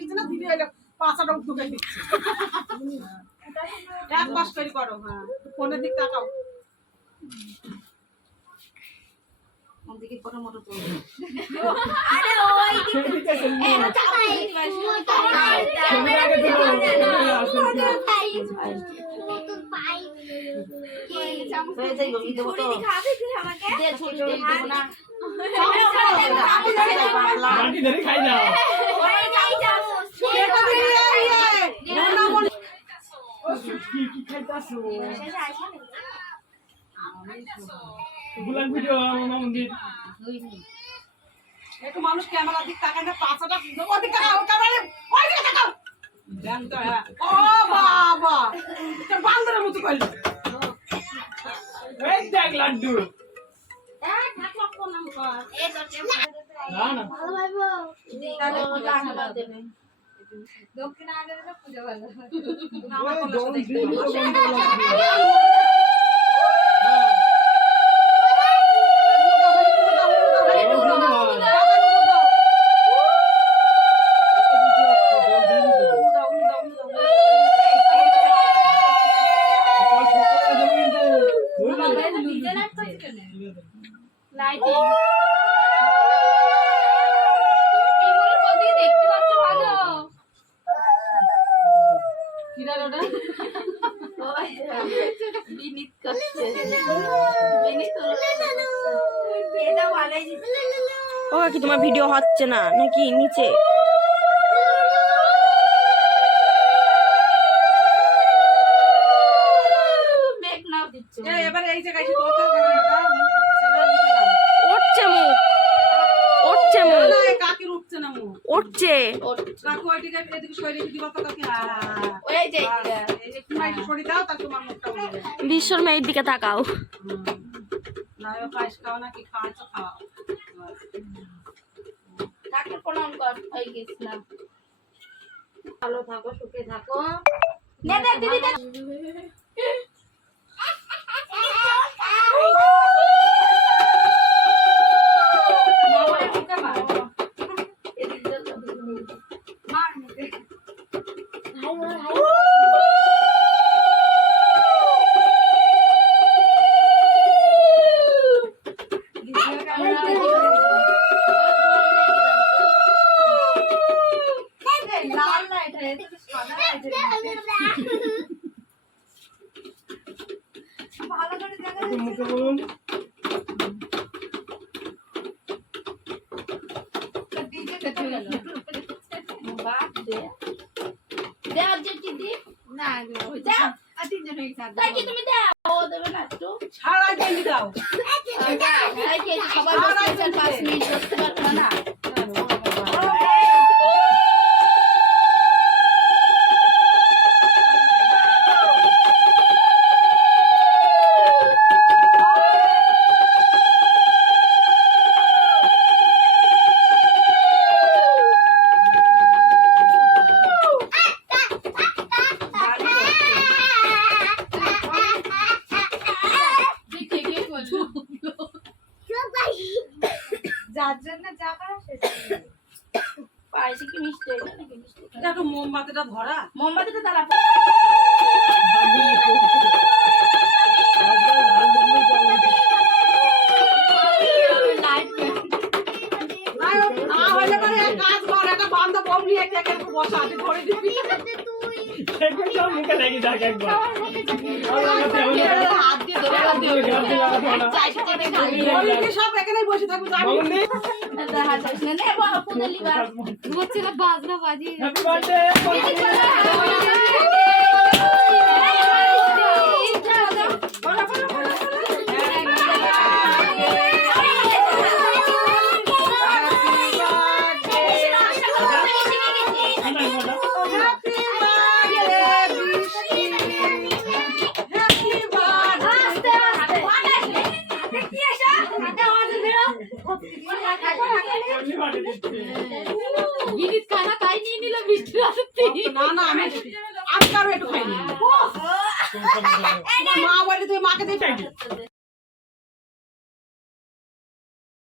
কিছু না ভিডিও এটা পাঁচাটা ঢুকাই দিচ্ছে এক মাস তৈরি করো হ্যাঁ ফোনের দিক তাকাও ওদিকে ফটো মোটো তো আরে ওই দিকে এটা চাপাই নতুন পাই কি চামচ এই যে দেব তো খাবে কি আমাকে দে ছুরি দেব না মাটি ধরে খাই দাও ওই যাই যাও এটা দিয়ে না বলি কি খাইতাছো শেষে আইসা বুলান ভিডিও মামা মন্দির একটু মানুষ ক্যামেরা দিক তাকায় না পাঁচাটা ওদিক তাকাও ক্যামেরা ওই দিকে তাকাও দেন তো হ্যাঁ ও বাবা এটা বান্দরের মতো কইল এই দেখ লাড্ডু এই থাকলো কোন নাম কর এই তো না না ভালো ভাইবো তাহলে পূজা ভালো দেবে দক্ষিণ আগে দিলে পূজা ভালো ওই দম দিন লাইটিং পিমুলের কোথায় দেখতে পাচ্ছ ভালো কিরার ওটা ওই বিনিত করছে বিনিত এটা ভালোই ও কি তোমার ভিডিও হচ্ছে না নাকি নিচে মেক নাও দিচ্ছ এবারে এই জায়গায় এসে কথা ক্যামেরাটা চ্যানেল নিতে না উঠছে মুখ উঠছে মুখ না কাকির উঠছে না মুখ উঠছে কাকু ওইদিকে এদিকে সরিয়ে দিবা তো কাকি হ্যাঁ ওই যে এই যে তুমি একটু সরিয়ে দাও তাহলে তোমার মুখটা উঠে যাবে বিশ্বর মেয়ের দিকে তাকাও না ও পায়েস খাও না কি খাওয়াচ্ছ খাও ঠাকুর প্রণাম কর হয়ে গেছিলাম ভালো থাকো সুখে থাকো নে দে দিদি দে মামারে মুখে মার এদিক দিয়ে মার মুখে হাই মার হাই লাল লাইট রে সাদা লাইট ভালো করে দেখা একটু মুখে বলুন ডিজে তে চলে গেল বাপ দে দে অবজেক্ট দি না যা আর তিনজন একসাথে তাই কি তুমি দাও ও দেবে না একটু ছাড়া দিয়ে দাও তাই কি সবাই বসে 5 মিনিট বসতে পারবে না যার জন্য যা করা সেটা পায়েসে কি মিষ্টি হয়ে নাকি মিষ্টি এটা একটু মোমবাতিটা ধরা মোমবাতিটা তারা লাইট না হলে পরে এক কাজ কর একটা বান্ধব বমলি একটা একটু বসা আছে ধরে দিবি একবার সব মুখে লেগে যাক একবার হাত দিয়ে ধরে হাত দিয়ে চাইতে খালি বমলি সব এখানেই বসে থাকবে যাবি মামুনি দেখা যাচ্ছে না নে বাবা কোনে লিবা হচ্ছে না বাজনা বাজি হ্যাপি বার্থডে বিনিত খানা খাই নিয়ে নিল মিষ্টি আসতে না না আমি আজকারও একটু খাইনি মা বলে তুই মাকে দিয়ে